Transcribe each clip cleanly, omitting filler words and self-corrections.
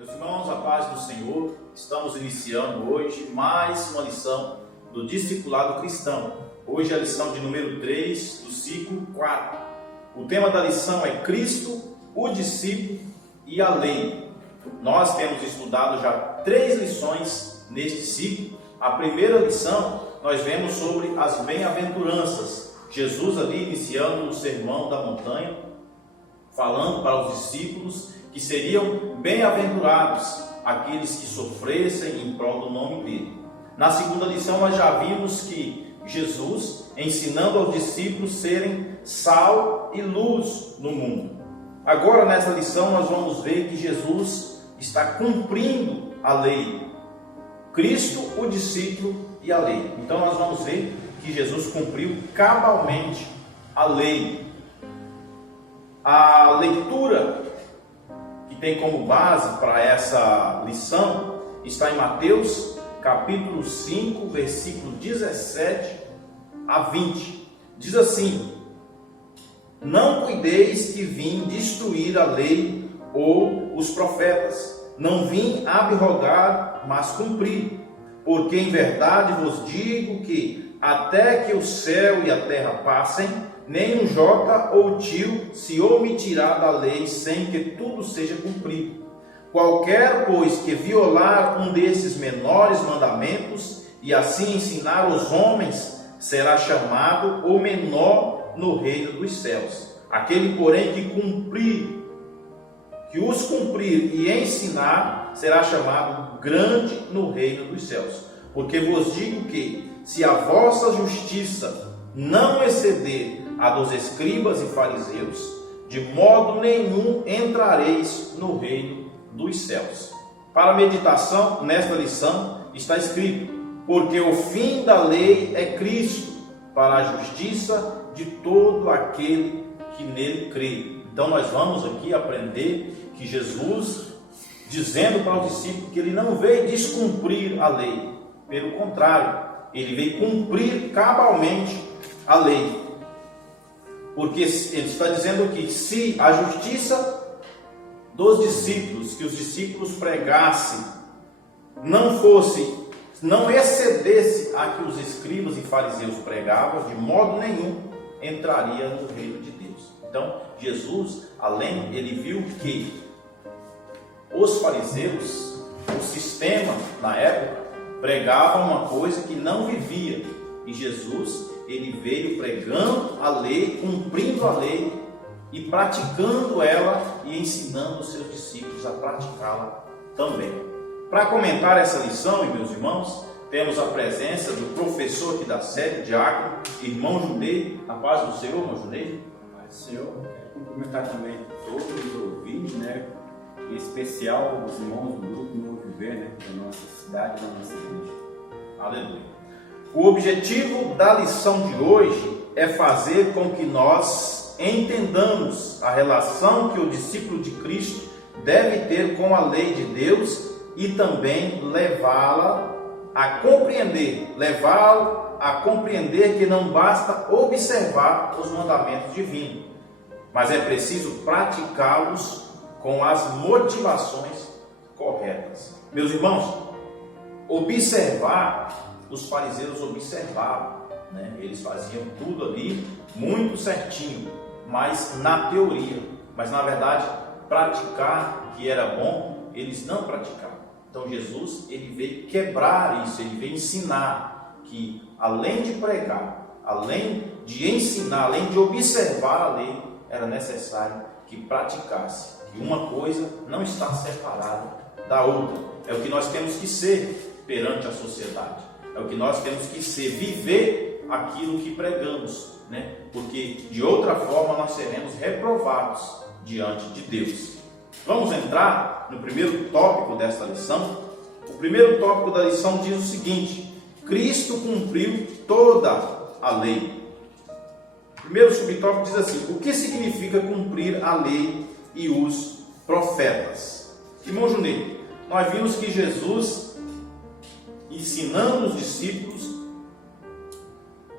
Meus irmãos, a paz do Senhor, estamos iniciando hoje mais uma lição do Discipulado Cristão. Hoje é a lição de número 3 do ciclo 4. O tema da lição é Cristo, o discípulo e a lei. Nós temos estudado já 3 lições neste ciclo. A primeira lição nós vemos sobre as bem-aventuranças. Jesus ali iniciando o sermão da montanha, falando para os discípulos que seriam bem-aventurados aqueles que sofressem em prol do nome dele. Na segunda lição nós já vimos que Jesus ensinando aos discípulos serem sal e luz no mundo. Agora nessa lição nós vamos ver que Jesus está cumprindo a lei. Cristo, o discípulo e a lei. Então nós vamos ver que Jesus cumpriu cabalmente a lei. A leitura que tem como base para essa lição está em Mateus capítulo 5, versículo 17 a 20. Diz assim: Não cuideis que vim destruir a lei ou os profetas. Não vim abrogar, mas cumprir. Porque em verdade vos digo que até que o céu e a terra passem, nem um jota ou tio se omitirá da lei sem que tudo seja cumprido. Qualquer, pois, que violar um desses menores mandamentos e assim ensinar os homens, será chamado o menor no reino dos céus. Aquele, porém, que os cumprir e ensinar, será chamado grande no reino dos céus. Porque vos digo que, se a vossa justiça não exceder a dos escribas e fariseus, de modo nenhum entrareis no reino dos céus. Para a meditação, nesta lição, está escrito: porque o fim da lei é Cristo, para a justiça de todo aquele que nele crê. Então nós vamos aqui aprender que Jesus, dizendo para os discípulos que ele não veio descumprir a lei, pelo contrário, ele veio cumprir cabalmente a lei. Porque ele está dizendo que se a justiça dos discípulos, que os discípulos pregassem, não excedesse a que os escribas e fariseus pregavam, de modo nenhum entraria no reino de Deus. Então, Jesus, ele viu que os fariseus, o sistema na época, pregava uma coisa que não vivia. E Jesus, ele veio pregando a lei, cumprindo a lei e praticando ela e ensinando os seus discípulos a praticá-la também. Para comentar essa lição, meus irmãos, temos a presença do professor aqui da série, diácono, irmão Junei. A paz do Senhor, irmão Junei. A paz do Senhor. Quero cumprimentar também todos os ouvintes, em especial os irmãos do grupo Novo Viver, da nossa cidade, da nossa igreja. Aleluia. O objetivo da lição de hoje é fazer com que nós entendamos a relação que o discípulo de Cristo deve ter com a lei de Deus e também levá-lo a compreender que não basta observar os mandamentos divinos, mas é preciso praticá-los com as motivações corretas. Meus irmãos, os fariseus observavam, eles faziam tudo ali muito certinho, mas na teoria, mas na verdade praticar que era bom, eles não praticavam. Então Jesus, ele veio quebrar isso, ele veio ensinar que além de pregar, além de ensinar, além de observar a lei, era necessário que praticasse, que uma coisa não está separada da outra. É o que nós temos que ser perante a sociedade. É o que nós temos que ser, viver aquilo que pregamos, porque de outra forma nós seremos reprovados diante de Deus. Vamos entrar no primeiro tópico desta lição. O primeiro tópico da lição diz o seguinte: Cristo cumpriu toda a lei. O primeiro subtópico diz assim: o que significa cumprir a lei e os profetas? Irmão Junei, nós vimos que Jesus, ensinando os discípulos,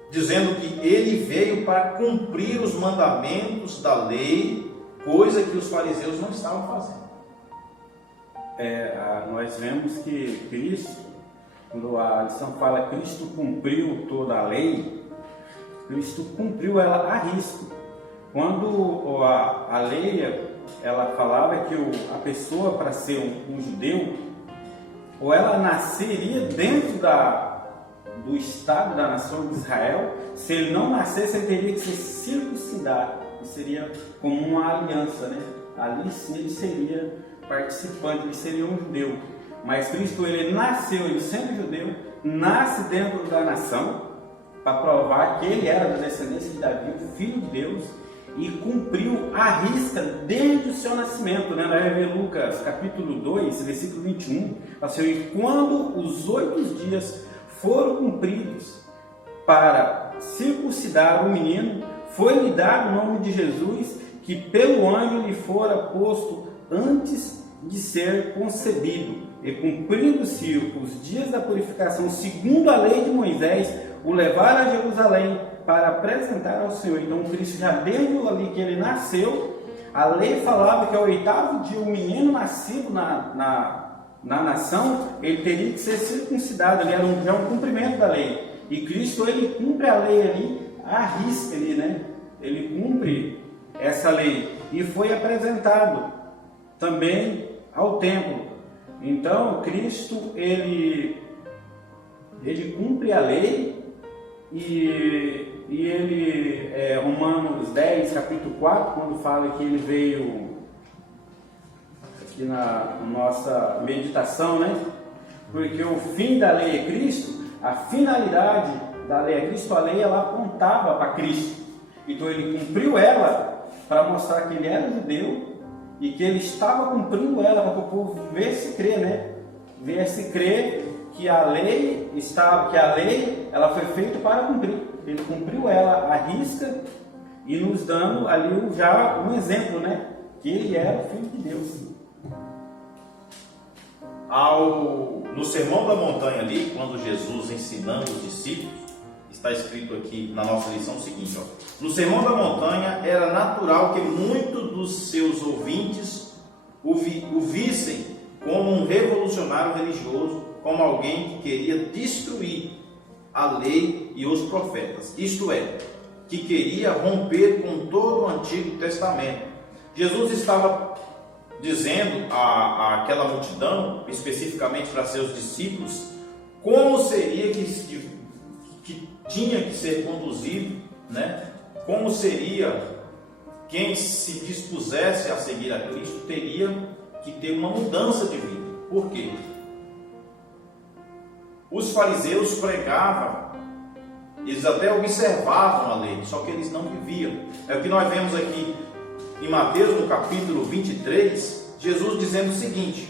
dizendo que ele veio para cumprir os mandamentos da lei, coisa que os fariseus não estavam fazendo. nós vemos que Cristo, quando a lição fala Cristo cumpriu toda a lei, Cristo cumpriu ela a risco. Quando a lei ela falava que a pessoa, para ser um judeu, ou ela nasceria dentro do estado da nação de Israel, se ele não nascesse, ele teria que ser circuncidado, que seria como uma aliança, né? Ali sim ele seria participante, ele seria um judeu. Mas Cristo, ele nasceu, ele sendo judeu, nasce dentro da nação, para provar que ele era da descendência de Davi, o Filho de Deus, e cumpriu a risca desde o seu nascimento, né? Nós vemos Lucas capítulo 2, versículo 21, assim, e quando os 8 dias foram cumpridos para circuncidar o menino, foi-lhe dado o nome de Jesus, que pelo anjo lhe fora posto antes de ser concebido, e cumprindo-se os dias da purificação segundo a lei de Moisés, o levaram a Jerusalém para apresentar ao Senhor. Então Cristo, já desde ali que ele nasceu, a lei falava que ao 8º dia o menino nascido na nação, ele teria que ser circuncidado, ele era já um cumprimento da lei. E Cristo, ele cumpre a lei ali, à risca ali, né? Ele cumpre essa lei e foi apresentado também ao templo. Então Cristo, ele cumpre a lei. E ele, Romanos 10, capítulo 4, quando fala que ele veio, aqui na nossa meditação, né? Porque o fim da lei é Cristo, a finalidade da lei é Cristo, a lei ela apontava para Cristo. Então ele cumpriu ela para mostrar que ele era judeu e que ele estava cumprindo ela para que o povo viesse crer, né? Viesse crer que a lei ela foi feita para cumprir. Ele cumpriu ela à risca e nos dando ali já um exemplo, né? Que ele era o Filho de Deus. No Sermão da Montanha ali, quando Jesus ensinando os discípulos, está escrito aqui na nossa lição o seguinte, ó: no Sermão da Montanha era natural que muitos dos seus ouvintes o vissem como um revolucionário religioso, como alguém que queria destruir a lei e os profetas, isto é, que queria romper com todo o Antigo Testamento. Jesus estava dizendo àquela multidão, especificamente para seus discípulos, como seria que tinha que ser conduzido, né? Como seria quem se dispusesse a seguir a Cristo teria que ter uma mudança de vida. Por quê? Os fariseus pregavam, eles até observavam a lei, só que eles não viviam. É o que nós vemos aqui em Mateus, no capítulo 23, Jesus dizendo o seguinte,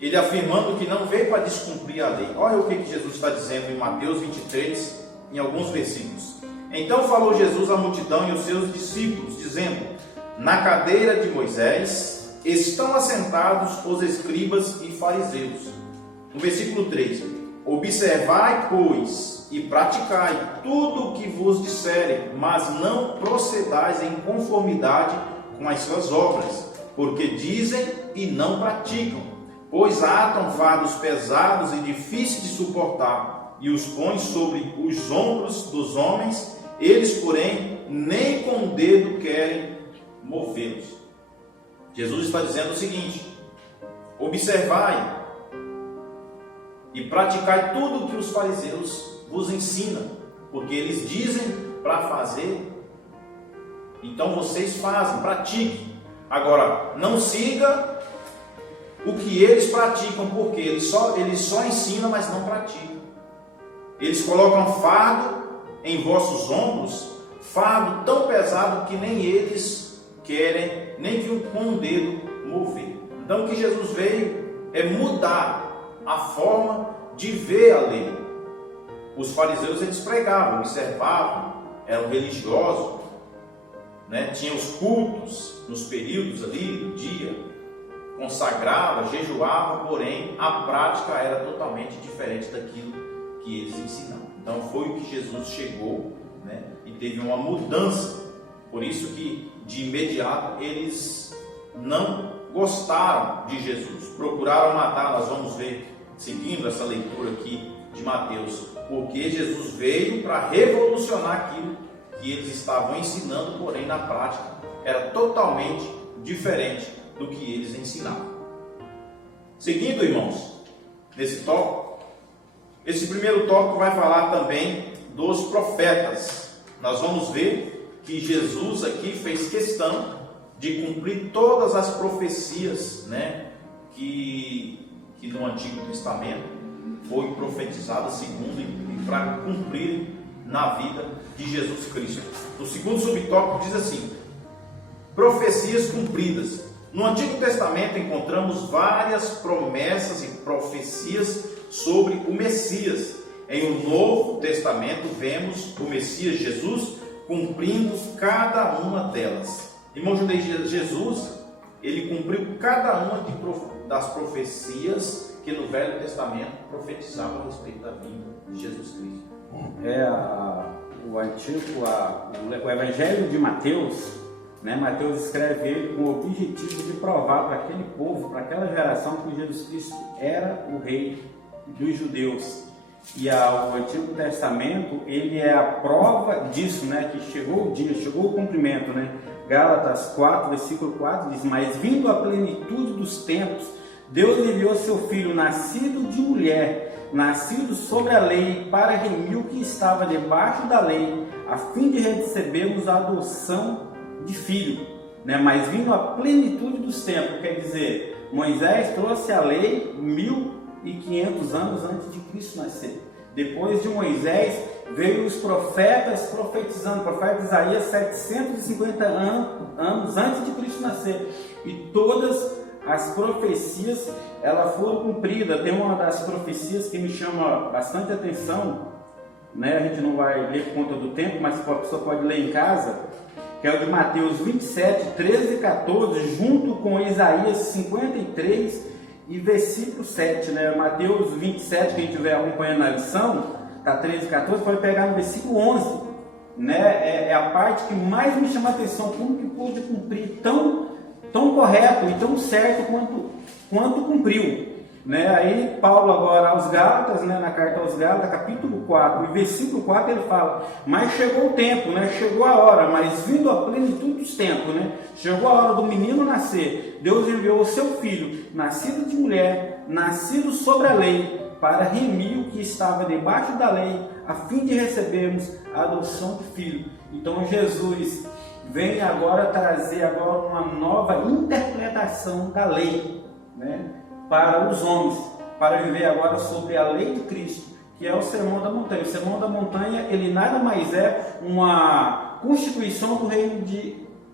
ele afirmando que não veio para descumprir a lei. Olha o que Jesus está dizendo em Mateus 23, em alguns versículos. Então falou Jesus à multidão e aos seus discípulos, dizendo: na cadeira de Moisés estão assentados os escribas e fariseus. No versículo 3, observai, pois, e praticai tudo o que vos disserem, mas não procedais em conformidade com as suas obras, porque dizem e não praticam, pois atam fardos pesados e difíceis de suportar, e os põem sobre os ombros dos homens, eles, porém, nem com o dedo querem movê-los. Jesus está dizendo o seguinte: observai e praticai tudo o que os fariseus vos ensinam, porque eles dizem para fazer, então vocês fazem, pratiquem. Agora, não siga o que eles praticam, porque eles só ensinam, mas não praticam. Eles colocam fardo em vossos ombros, fardo tão pesado que nem eles querem, nem que com um dedo mover. Então o que Jesus veio é mudar a forma de ver a lei. Os fariseus, eles pregavam, observavam, eram religiosos, né? Tinham os cultos nos períodos ali do dia, consagrava, jejuava, porém a prática era totalmente diferente daquilo que eles ensinavam. Então foi o que Jesus chegou, né? E teve uma mudança. Por isso que de imediato eles não gostaram de Jesus, procuraram matar. Nós vamos ver, seguindo essa leitura aqui de Mateus, porque Jesus veio para revolucionar aquilo que eles estavam ensinando, porém na prática era totalmente diferente do que eles ensinavam. Seguindo, irmãos, nesse tópico, esse primeiro tópico vai falar também dos profetas. Nós vamos ver que Jesus aqui fez questão de cumprir todas as profecias, que no Antigo Testamento foi profetizada segundo e para cumprir na vida de Jesus Cristo. O segundo subtópico diz assim: profecias cumpridas. No Antigo Testamento encontramos várias promessas e profecias sobre o Messias. Em o Novo Testamento vemos o Messias Jesus cumprindo cada uma delas. Irmão Judei, Jesus, ele cumpriu cada uma das profecias que no Velho Testamento profetizavam a respeito da vinda de Jesus Cristo. O Evangelho de Mateus, Mateus escreve ele com o objetivo de provar para aquele povo, para aquela geração, que Jesus Cristo era o rei dos judeus. E o Antigo Testamento, ele é a prova disso, que chegou o dia, chegou o cumprimento, Gálatas 4, versículo 4 diz: mas vindo a plenitude dos tempos, Deus enviou seu Filho, nascido de mulher, nascido sobre a lei, para remir o que estava debaixo da lei, a fim de recebermos a adoção de filho. Mas vindo a plenitude dos tempos, quer dizer, Moisés trouxe a lei 1500 anos antes de Cristo nascer. Depois de Moisés veio os profetas profetizando, o profeta Isaías 750 anos antes de Cristo nascer, e todas as profecias elas foram cumpridas. Tem uma das profecias que me chama bastante atenção, a gente não vai ler por conta do tempo, mas a pessoa pode ler em casa, que é o de Mateus 27, 13 e 14, junto com Isaías 53 e versículo 7, Mateus 27, quem estiver acompanhando a lição, tá 13 e 14, pode pegar no versículo 11, é a parte que mais me chama a atenção, como que pôde cumprir tão correto e tão certo quanto cumpriu. Aí Paulo agora aos Gálatas, na carta aos Gálatas, capítulo 4, e versículo 4, ele fala: mas chegou o tempo, chegou a hora, mas vindo a plenitude dos tempos, chegou a hora do menino nascer, Deus enviou o seu filho, nascido de mulher, nascido sobre a lei, para remir o que estava debaixo da lei, a fim de recebermos a adoção de filho. Então Jesus vem agora trazer uma nova interpretação da lei, para os homens, para viver agora sobre a lei de Cristo, que é o Sermão da Montanha. O Sermão da Montanha, ele nada mais é uma constituição do reino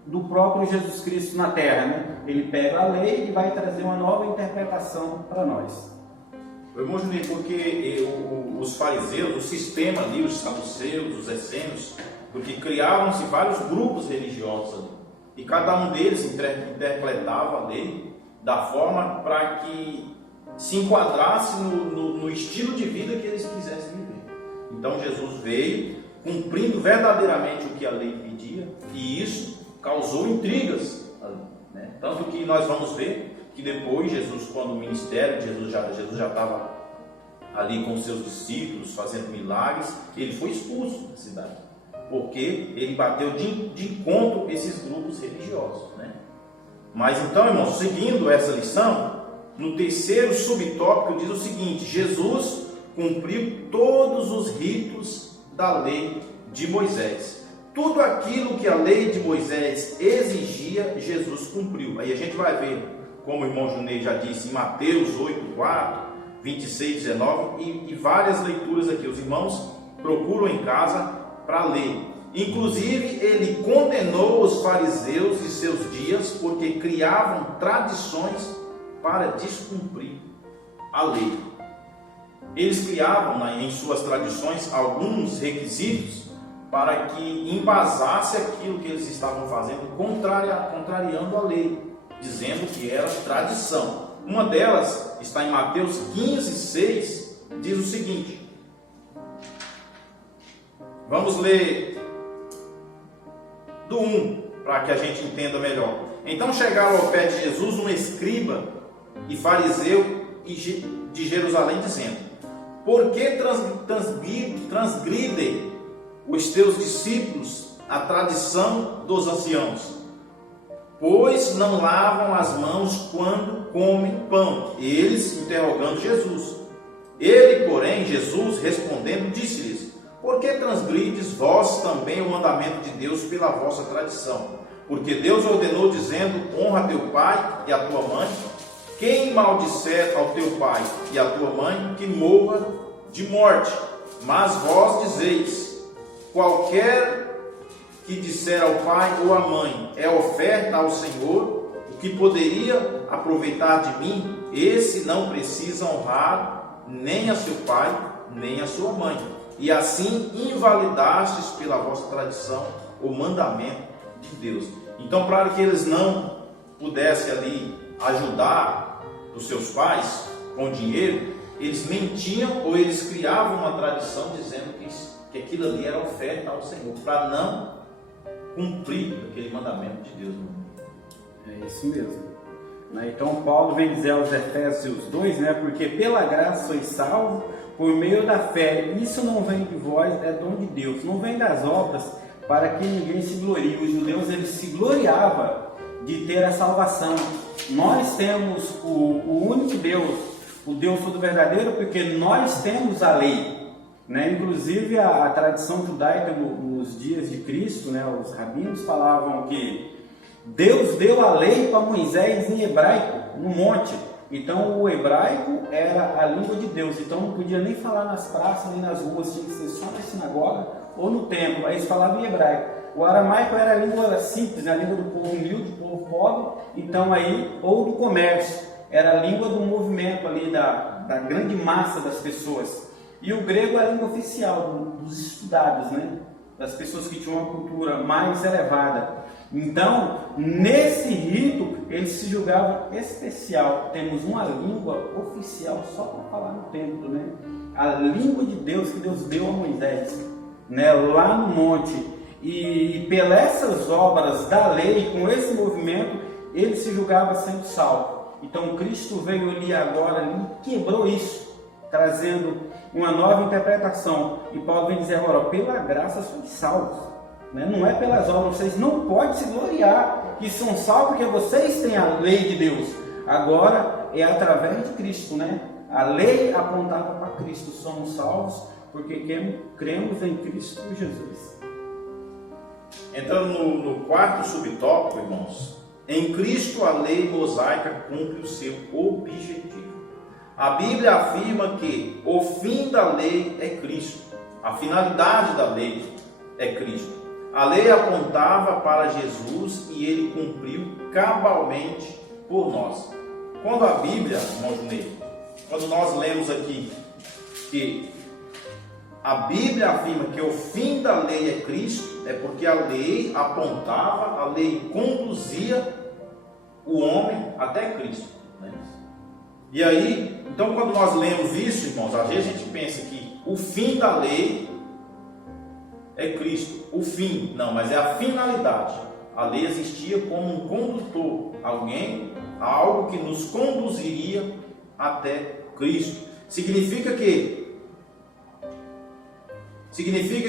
do próprio Jesus Cristo na terra, Ele pega a lei e vai trazer uma nova interpretação para nós. Irmão Juninho, porque os fariseus, o sistema ali, os saduceus, os essênios, porque criavam-se vários grupos religiosos ali, e cada um deles interpretava a lei da forma para que se enquadrasse no estilo de vida que eles quisessem viver. Então Jesus veio cumprindo verdadeiramente o que a lei pedia, e isso causou intrigas ali, Tanto que nós vamos ver que depois Jesus, quando o ministério de Jesus já estava ali com seus discípulos fazendo milagres, ele foi expulso da cidade, porque ele bateu de encontro esses grupos religiosos, Mas então, irmãos, seguindo essa lição, no terceiro subtópico diz o seguinte: Jesus cumpriu todos os ritos da lei de Moisés. Tudo aquilo que a lei de Moisés exigia, Jesus cumpriu. Aí a gente vai ver, como o irmão Junei já disse, em Mateus 8, 4, 26, 19 e várias leituras aqui. Os irmãos procuram em casa para ler. Inclusive, ele condenou os fariseus de seus dias porque criavam tradições para descumprir a lei. Eles criavam em suas tradições alguns requisitos para que embasasse aquilo que eles estavam fazendo, contrariando a lei, dizendo que era tradição. Uma delas está em Mateus 15, 6, diz o seguinte. Vamos ler do 1, para que a gente entenda melhor. Então chegaram ao pé de Jesus um escriba e fariseu de Jerusalém, dizendo: por que transgridem os teus discípulos a tradição dos anciãos? Pois não lavam as mãos quando comem pão. Eles interrogando Jesus. Ele, porém, Jesus respondendo, disse-lhes: por que transgrides vós também o mandamento de Deus pela vossa tradição? Porque Deus ordenou, dizendo: honra teu pai e a tua mãe. Quem maldisser ao teu pai e à tua mãe, que morra de morte. Mas vós dizeis: qualquer que disser ao pai ou à mãe é oferta ao Senhor, o que poderia aproveitar de mim, esse não precisa honrar nem a seu pai, nem a sua mãe. E assim invalidastes pela vossa tradição o mandamento de Deus. Então, para que eles não pudessem ali ajudar os seus pais com dinheiro, eles mentiam ou eles criavam uma tradição dizendo que aquilo ali era oferta ao Senhor, para não cumprir aquele mandamento de Deus. É isso mesmo. Então Paulo vem dizer aos Efésios 2, porque pela graça sois salvos por meio da fé. Isso não vem de vós, é dom de Deus. Não vem das obras, para que ninguém se glorie. Os judeus, eles se gloriavam de ter a salvação. Nós temos o único Deus, o Deus todo verdadeiro, porque nós temos a lei. Inclusive a tradição judaica nos dias de Cristo, os rabinos falavam que Deus deu a lei para Moisés em hebraico, no monte. Então o hebraico era a língua de Deus, então não podia nem falar nas praças, nem nas ruas, tinha que ser só na sinagoga ou no templo, aí eles falavam em hebraico. O aramaico era a língua simples, a língua do povo humilde, do povo pobre, então aí, ou do comércio, era a língua do movimento ali, da grande massa das pessoas. E o grego é a língua oficial dos estudados, das pessoas que tinham uma cultura mais elevada. Então, nesse rito, eles se julgavam especial. Temos uma língua oficial só para falar no templo, a língua de Deus que Deus deu a Moisés, lá no monte. E pelas essas obras da lei, com esse movimento, ele se julgava sendo salvo. Então, Cristo veio ali agora e quebrou isso, trazendo uma nova interpretação. E Paulo vem dizer agora: pela graça sois salvos. Não é pelas obras, vocês não podem se gloriar que são salvos porque vocês têm a lei de Deus. Agora é através de Cristo, A lei apontava para Cristo, somos salvos porque cremos em Cristo Jesus. Entrando no quarto subtópico, irmãos, em Cristo a lei mosaica cumpre o seu objetivo. A Bíblia afirma que o fim da lei é Cristo, a finalidade da lei é Cristo. A lei apontava para Jesus e ele cumpriu cabalmente por nós. Quando a Bíblia, irmão Junei, quando nós lemos aqui que a Bíblia afirma que o fim da lei é Cristo, é porque a lei apontava, a lei conduzia o homem até Cristo. E aí, então quando nós lemos isso, irmãos, às vezes a gente pensa que o fim da lei é Cristo, o fim, não, mas é a finalidade. A lei existia como um condutor, algo que nos conduziria até Cristo. Significa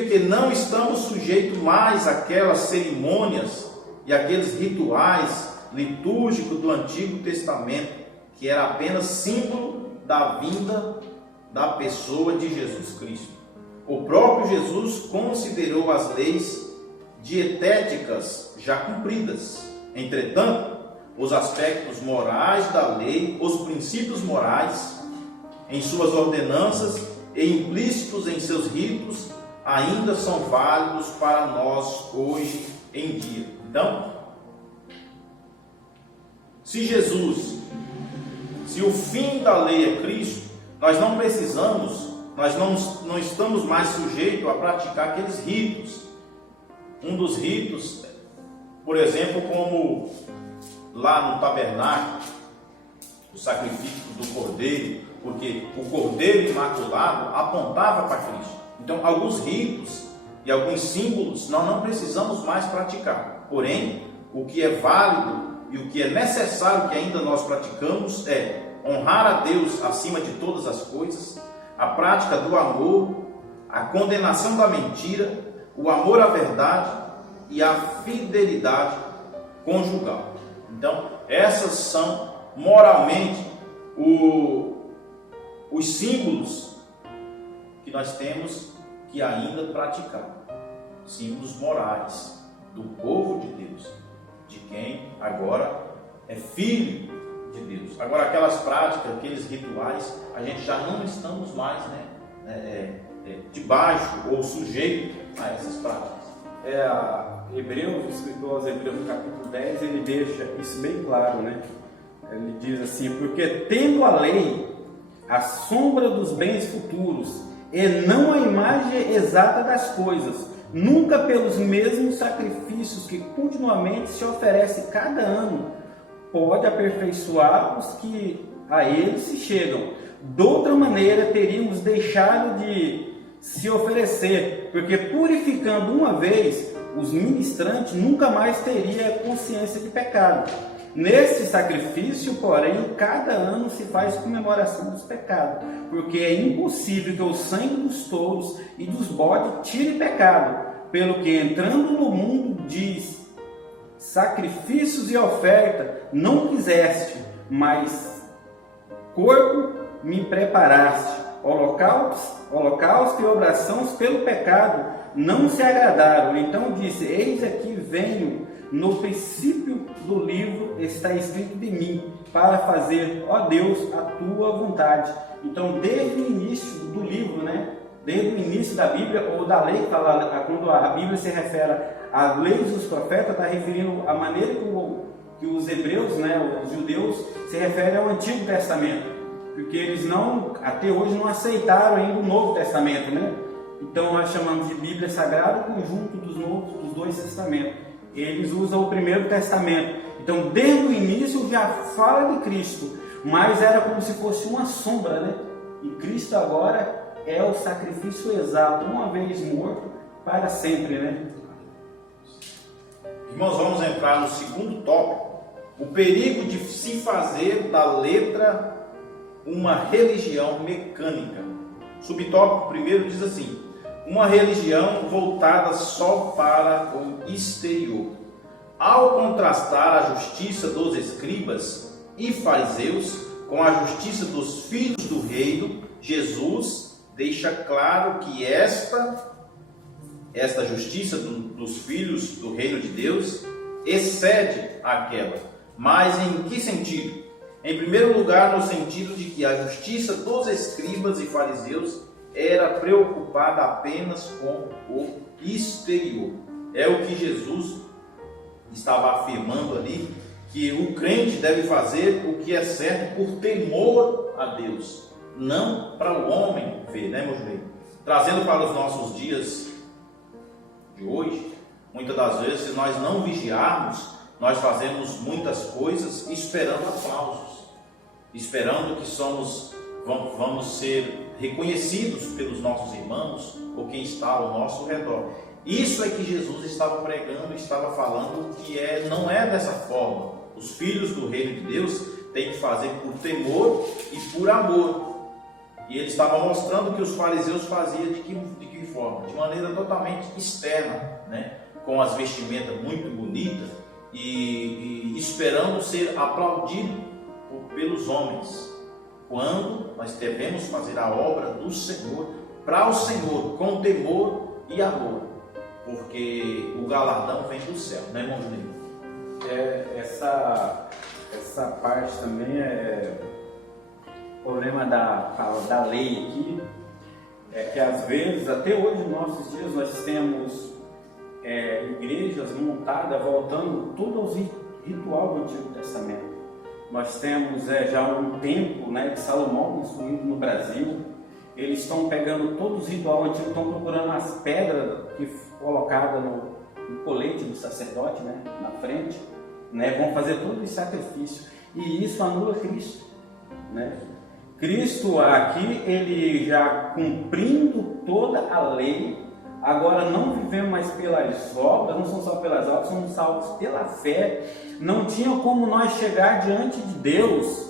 que não estamos sujeitos mais àquelas cerimônias e aqueles rituais litúrgicos do Antigo Testamento, que era apenas símbolo da vinda da pessoa de Jesus Cristo. O próprio Jesus considerou as leis dietéticas já cumpridas. Entretanto, os aspectos morais da lei, os princípios morais, em suas ordenanças e implícitos em seus ritos, ainda são válidos para nós hoje em dia. Então, se o fim da lei é Cristo, nós não precisamos, nós não estamos mais sujeitos a praticar aqueles ritos. Um dos ritos, por exemplo, como lá no tabernáculo, o sacrifício do cordeiro, porque o cordeiro imaculado apontava para Cristo. Então, alguns ritos e alguns símbolos nós não precisamos mais praticar. Porém, o que é válido e o que é necessário que ainda nós praticamos é honrar a Deus acima de todas as coisas, a prática do amor, a condenação da mentira, o amor à verdade e a fidelidade conjugal. Então, essas são moralmente os símbolos que nós temos que ainda praticar. Símbolos morais do povo de Deus, de quem agora é filho de Deus. Agora, aquelas práticas, aqueles rituais, a gente já não estamos mais debaixo ou sujeito a essas práticas. Hebreus, o escritor aos Hebreus no capítulo 10, ele deixa isso bem claro, né? Ele diz assim: porque tendo a lei a sombra dos bens futuros e não a imagem exata das coisas, nunca pelos mesmos sacrifícios que continuamente se oferece cada ano, pode aperfeiçoar os que a ele se chegam. De outra maneira, teríamos deixado de se oferecer, porque purificando uma vez, os ministrantes nunca mais teriam consciência de pecado. Nesse sacrifício, porém, cada ano se faz comemoração dos pecados, porque é impossível que o sangue dos touros e dos bodes tire pecado. Pelo que, entrando no mundo, diz: sacrifícios e oferta não quiseste, mas corpo me preparaste. Holocausto e orações pelo pecado não se agradaram. Então disse: eis aqui venho, no princípio do livro está escrito de mim, para fazer, ó Deus, a tua vontade. Então, desde o início do livro, né? Desde o início da Bíblia, ou da lei, quando a Bíblia se refere às leis dos profetas, está referindo a maneira que os hebreus, né, os judeus, se referem ao Antigo Testamento, porque eles até hoje não aceitaram ainda o Novo Testamento, né? Então nós chamamos de Bíblia Sagrada o conjunto dos dois testamentos. Eles usam o Primeiro Testamento. Então, desde o início já fala de Cristo, mas era como se fosse uma sombra, né? E Cristo agora é o sacrifício exato, uma vez morto, para sempre, né? Irmãos, vamos entrar no segundo tópico: o perigo de se fazer da letra uma religião mecânica. Subtópico primeiro diz assim: uma religião voltada só para o exterior. Ao contrastar a justiça dos escribas e fariseus com a justiça dos filhos do reino, Jesus deixa claro que esta justiça dos filhos do reino de Deus excede aquela. Mas em que sentido? Em primeiro lugar, no sentido de que a justiça dos escribas e fariseus era preocupada apenas com o exterior. É o que Jesus estava afirmando ali, que o crente deve fazer o que é certo por temor a Deus, não para o homem ver, né, meu bem? Trazendo para os nossos dias de hoje, muitas das vezes, se nós não vigiarmos, nós fazemos muitas coisas esperando aplausos, esperando que vamos ser reconhecidos pelos nossos irmãos ou quem está ao nosso redor. Isso é que Jesus estava pregando, estava falando que não é dessa forma. Os filhos do reino de Deus têm que fazer por temor e por amor. E ele estava mostrando que os fariseus faziam de que forma? De maneira totalmente externa, né? Com as vestimentas muito bonitas e esperando ser aplaudido pelos homens. Quando nós devemos fazer a obra do Senhor, para o Senhor, com temor e amor, porque o galardão vem do céu, né, irmão Juninho? Essa parte também é o problema da lei aqui, é que às vezes, até hoje nos nossos dias, nós temos igrejas montadas voltando tudo aos ritual do Antigo Testamento. Nós temos já um templo, né, de Salomão construído no Brasil. Eles estão pegando todos os rituais antigos, estão procurando as pedras que colocadas no colete do sacerdote, né, na frente, né, vão fazer todo esse sacrifício. E isso anula Cristo, né? Cristo aqui, ele já cumprindo toda a lei, agora não vivemos mais pelas obras, não são só pelas obras, somos salvos pela fé, Não tinha como nós chegar diante de Deus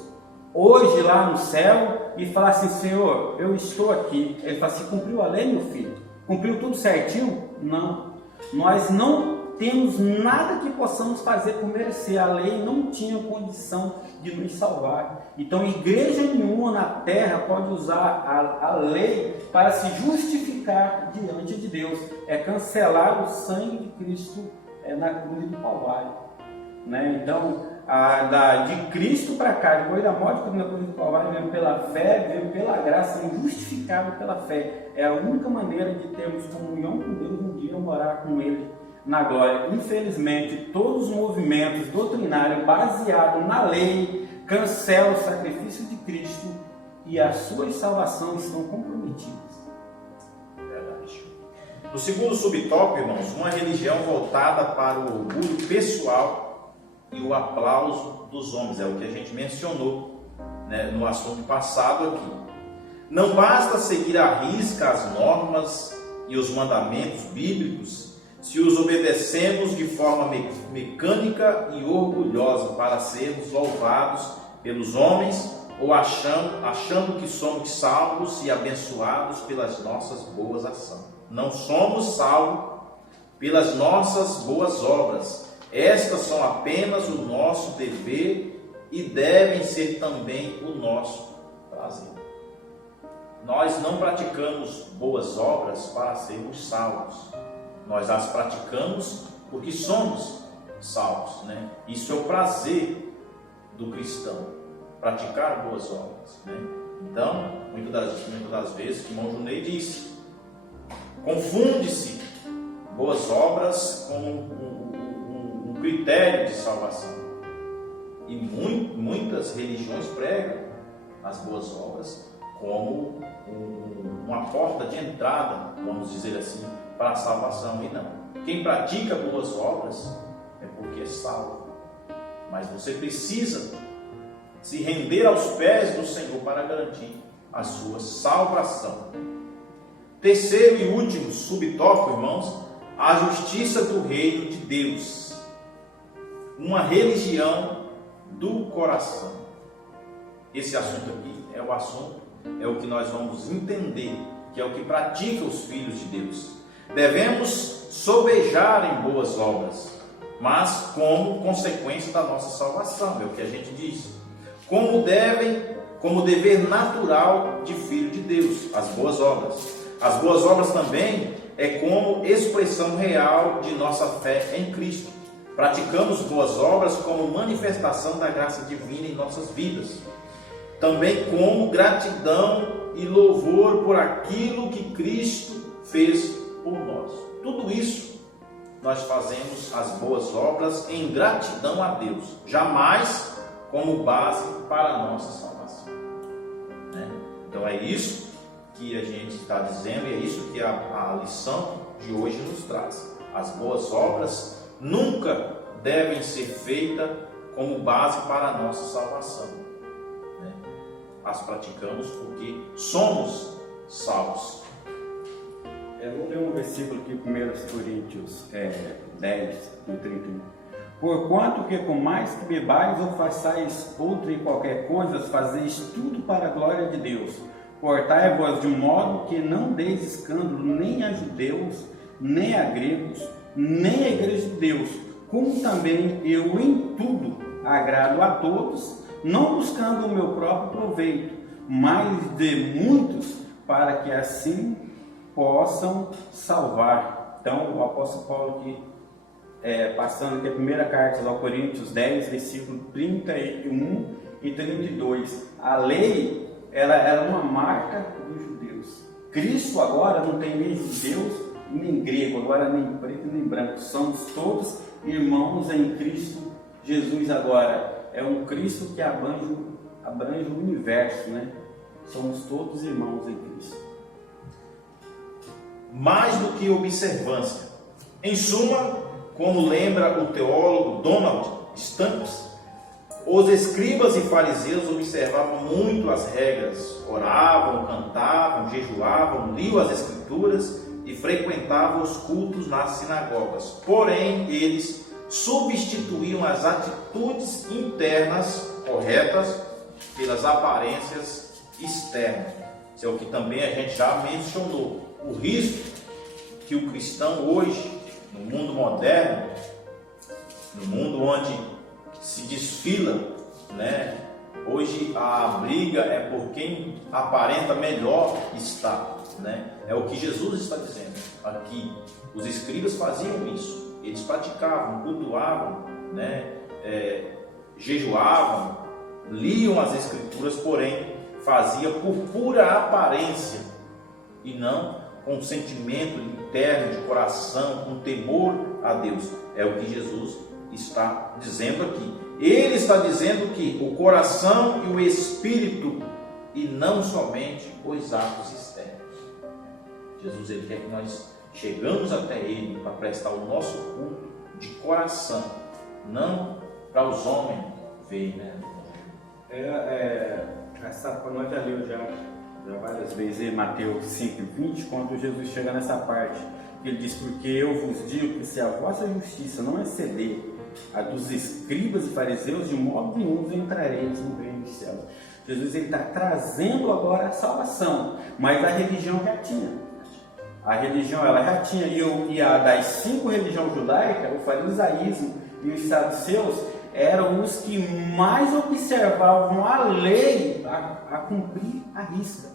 hoje lá no céu e falar assim: Senhor, eu estou aqui. Ele fala assim: cumpriu a lei, meu filho? Cumpriu tudo certinho? Não. Nós não temos nada que possamos fazer por merecer. A lei não tinha condição de nos salvar. Então, igreja nenhuma na terra pode usar a lei para se justificar diante de Deus. É cancelar o sangue de Cristo na cruz do Calvário, né? Então, de Cristo para cá, depois da morte na cruz do Calvário, veio pela fé, veio pela graça, justificado pela fé. É a única maneira de termos comunhão com Deus, um dia morar com Ele na glória. Infelizmente, todos os movimentos doutrinários baseados na lei cancelam o sacrifício de Cristo e a sua salvação estão comprometidas. Verdade. No segundo subtópico, irmãos, uma religião voltada para o orgulho pessoal e o aplauso dos homens. É o que a gente mencionou, né, no assunto passado aqui. Não basta seguir à risca as normas e os mandamentos bíblicos se os obedecemos de forma mecânica e orgulhosa para sermos louvados pelos homens ou achando que somos salvos e abençoados pelas nossas boas ações. Não somos salvos pelas nossas boas obras. Estas são apenas o nosso dever e devem ser também o nosso prazer. Nós não praticamos boas obras para sermos salvos. Nós as praticamos porque somos salvos, né? Isso é o prazer do cristão, praticar boas obras, né? Então, muitas das vezes, que o irmão Junei disse, confunde-se boas obras com um critério de salvação. E muitas religiões pregam as boas obras como uma porta de entrada, vamos dizer assim, para a salvação. E não. Quem pratica boas obras é porque é salvo. Mas você precisa se render aos pés do Senhor para garantir a sua salvação. Terceiro e último subtópico, irmãos, a justiça do reino de Deus. Uma religião do coração. Esse assunto aqui é o que nós vamos entender, que é o que pratica os filhos de Deus. Devemos sobejar em boas obras, mas como consequência da nossa salvação, é o que a gente diz. Como dever natural de filho de Deus, as boas obras. As boas obras também é como expressão real de nossa fé em Cristo. Praticamos boas obras como manifestação da graça divina em nossas vidas. Também como gratidão e louvor por aquilo que Cristo fez por nós. Tudo isso nós fazemos as boas obras em gratidão a Deus, jamais como base para a nossa salvação, né? Então é isso que a gente está dizendo e é isso que a lição de hoje nos traz. As boas obras nunca devem ser feitas como base para a nossa salvação, né? As praticamos porque somos salvos. Vou ler um versículo aqui, 1 Coríntios 10, 31. Porquanto que com mais que bebais ou façais outra e qualquer coisa, fazeis tudo para a glória de Deus. Portai-vos de modo que não deis escândalo nem a judeus, nem a gregos, nem a igreja de Deus, como também eu em tudo agrado a todos, não buscando o meu próprio proveito, mas de muitos, para que assim possam salvar. Então, o apóstolo Paulo aqui, passando aqui a primeira carta aos Coríntios 10, versículo 31 e 32. A lei, ela era uma marca dos judeus. Cristo agora não tem nem judeu, nem grego, agora nem preto, nem branco. Somos todos irmãos em Cristo Jesus agora. É um Cristo que abrange o universo, né? Somos todos irmãos em Cristo. Mais do que observância. Em suma, como lembra o teólogo Donald Stamps, os escribas e fariseus observavam muito as regras, oravam, cantavam, jejuavam, liam as escrituras e frequentavam os cultos nas sinagogas. Porém, eles substituíam as atitudes internas corretas pelas aparências externas. Isso é o que também a gente já mencionou. O risco que o cristão hoje, no mundo moderno, no mundo onde se desfila, né? Hoje a briga é por quem aparenta melhor estar, né? É o que Jesus está dizendo aqui. Os escribas faziam isso, eles praticavam, cultuavam, né? Jejuavam, liam as escrituras, porém fazia por pura aparência e não com sentimento interno de coração, com temor a Deus. É o que Jesus está dizendo aqui. Ele está dizendo que o coração e o espírito, e não somente os atos externos. Jesus, ele quer que nós chegamos até ele para prestar o nosso culto de coração, não para os homens verem, né? Essa nós já leu já várias vezes em Mateus 5:20, quando Jesus chega nessa parte, ele diz: porque eu vos digo que se a vossa justiça não exceder a dos escribas e fariseus, de modo nenhum entrareis no reino dos céus. Jesus está trazendo agora a salvação, mas a religião já tinha. A religião ela já tinha, e a das 5 religiões judaicas, o farisaísmo e os saduceus, eram os que mais observavam a lei a cumprir à risca.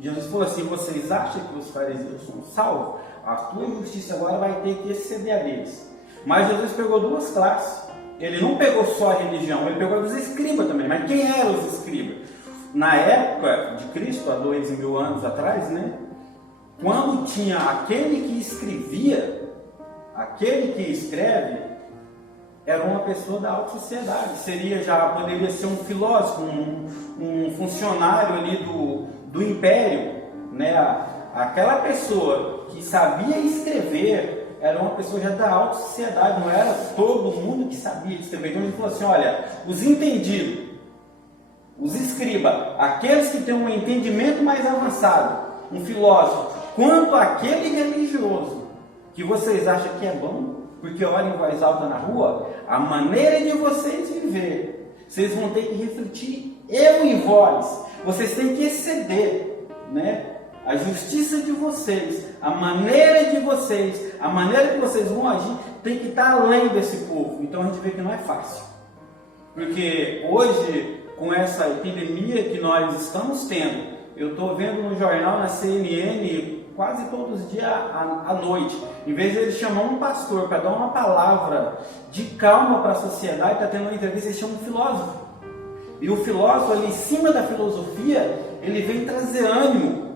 Jesus falou assim: vocês acham que os fariseus são salvos? A tua justiça agora vai ter que exceder a deles. Mas Jesus pegou 2 classes. Ele não pegou só a religião, ele pegou os escribas também. Mas quem eram os escribas? Na época de Cristo, há 2000 anos atrás, né? Quando tinha aquele que escrevia, aquele que escreve, era uma pessoa da alta sociedade. Poderia ser um filósofo, um funcionário ali do império, né? Aquela pessoa que sabia escrever era uma pessoa já da alta sociedade, não era todo mundo que sabia escrever. Então ele falou assim: olha, os entendidos, os escribas, aqueles que têm um entendimento mais avançado, um filósofo, quanto aquele religioso que vocês acham que é bom, porque olha em voz alta na rua, a maneira de vocês viver, vocês vão ter que refletir eu em vós, vocês têm que exceder, né? A justiça de vocês, a maneira de vocês, a maneira que vocês vão agir, tem que estar além desse povo. Então a gente vê que não é fácil, porque hoje, com essa epidemia que nós estamos tendo, eu estou vendo no jornal, na CNN, quase todos os dias à noite, em vez de eles chamar um pastor para dar uma palavra de calma para a sociedade, está tendo uma entrevista, eles chamam um filósofo. E o filósofo, ali em cima da filosofia, ele vem trazer ânimo,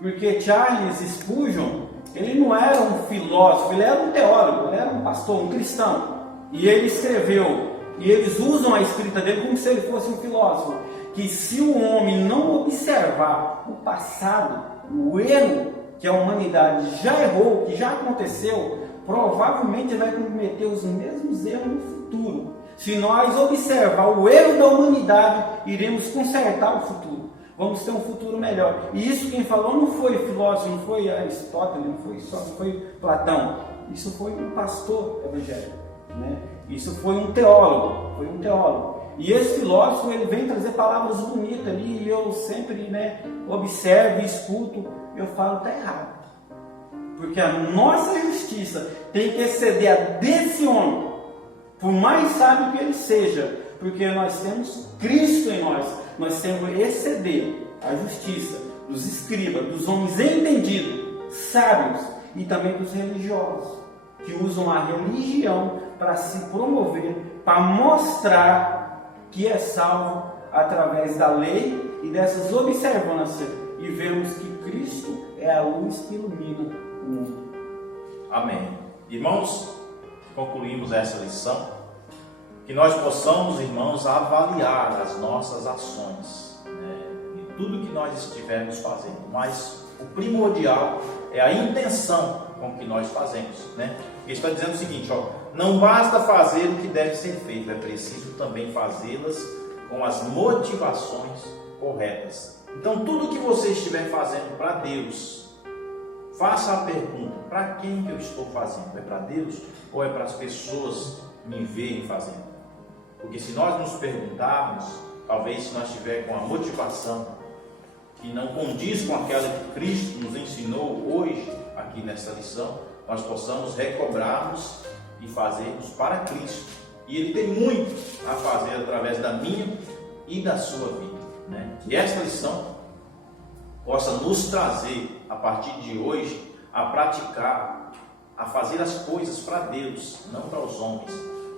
porque Charles Spurgeon, ele não era um filósofo, ele era um teólogo, ele era um pastor, um cristão. E ele escreveu, e eles usam a escrita dele como se ele fosse um filósofo, que se o homem não observar o passado, o erro que a humanidade já errou, que já aconteceu, provavelmente vai cometer os mesmos erros no futuro. Se nós observar o erro da humanidade, iremos consertar o futuro. Vamos ter um futuro melhor. E isso quem falou não foi filósofo, não foi Aristóteles, não foi Platão. Isso foi um pastor evangélico, né? Isso foi um teólogo. E esse filósofo, ele vem trazer palavras bonitas ali, e eu sempre, né, observo e escuto, eu falo, está errado. Porque a nossa justiça tem que exceder a desse homem, por mais sábio que ele seja, porque nós temos Cristo em nós temos que exceder a justiça dos escribas, dos homens entendidos, sábios, e também dos religiosos, que usam a religião para se promover, para mostrar que é salvo através da lei e dessas observâncias, e vemos que Cristo é a luz que ilumina o mundo. Amém. Irmãos, concluímos essa lição. Que nós possamos, irmãos, avaliar as nossas ações, né, e tudo que nós estivermos fazendo. Mas o primordial é a intenção com que nós fazemos, né? Ele está dizendo o seguinte, ó: não basta fazer o que deve ser feito, é preciso também fazê-las com as motivações corretas. Então, tudo que você estiver fazendo para Deus, faça a pergunta: para quem que eu estou fazendo? É para Deus ou é para as pessoas me veem fazendo. Porque se nós nos perguntarmos, talvez se nós tivermos com a motivação que não condiz com aquela que Cristo nos ensinou hoje, aqui nesta lição, nós possamos recobrarmos e fazermos para Cristo. E Ele tem muito a fazer através da minha e da sua vida, né? Que esta lição possa nos trazer, a partir de hoje, a praticar, a fazer as coisas para Deus, não para os homens,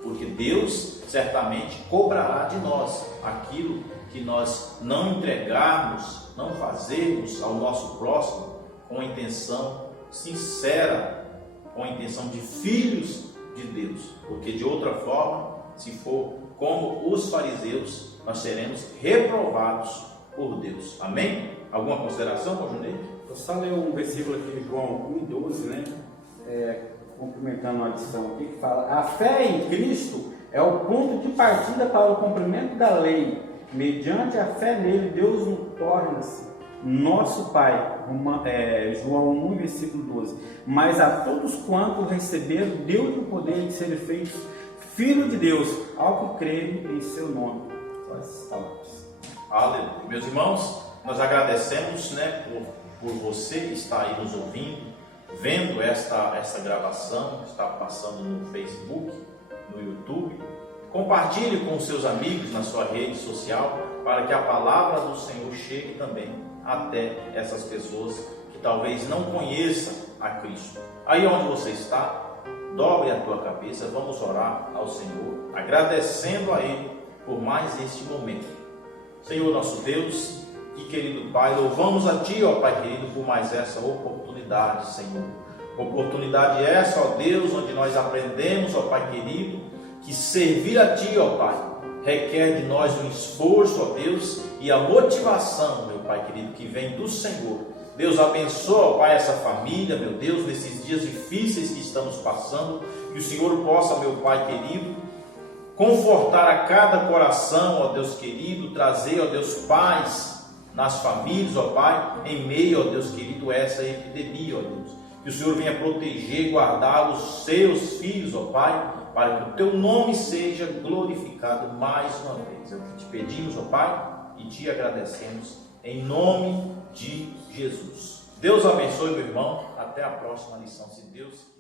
porque Deus certamente cobrará de nós aquilo que nós não entregarmos, não fazermos ao nosso próximo com a intenção sincera, com a intenção de filhos de Deus, porque de outra forma, se for como os fariseus, nós seremos reprovados por Deus. Amém? Alguma consideração, Junei? Eu só ler um versículo aqui de João 1,12, né? Complementando a lição aqui, que fala: a fé em Cristo é o ponto de partida para o cumprimento da lei. Mediante a fé nele, Deus nos torna-se nosso Pai. João 1, versículo 12. Mas a todos quantos receberam, deu-lhe o poder de serem feitos filhos de Deus, ao que crerem em seu nome. Só essas palavras. Aleluia. Meus irmãos, nós agradecemos, né, por você estar aí nos ouvindo, vendo esta gravação, está passando no Facebook, no YouTube. Compartilhe com seus amigos na sua rede social, para que a palavra do Senhor chegue também até essas pessoas que talvez não conheçam a Cristo. Aí onde você está, dobre a tua cabeça, vamos orar ao Senhor, agradecendo a Ele por mais este momento. Senhor nosso Deus e querido Pai, louvamos a Ti, ó Pai querido, por mais essa oportunidade, Senhor. Oportunidade essa, ó Deus, onde nós aprendemos, ó Pai querido, que servir a Ti, ó Pai, requer de nós um esforço, ó Deus, e a motivação, meu Pai querido, que vem do Senhor. Deus abençoa, ó Pai, essa família, meu Deus, nesses dias difíceis que estamos passando, que o Senhor possa, meu Pai querido, confortar a cada coração, ó Deus querido, trazer, ó Deus, paz nas famílias, ó Pai, em meio, ó Deus querido, a essa epidemia, ó Deus. Que o Senhor venha proteger e guardar os seus filhos, ó Pai, para que o Teu nome seja glorificado mais uma vez. É o que te pedimos, ó Pai, e te agradecemos, em nome de Jesus. Deus abençoe, meu irmão. Até a próxima lição, se Deus quiser.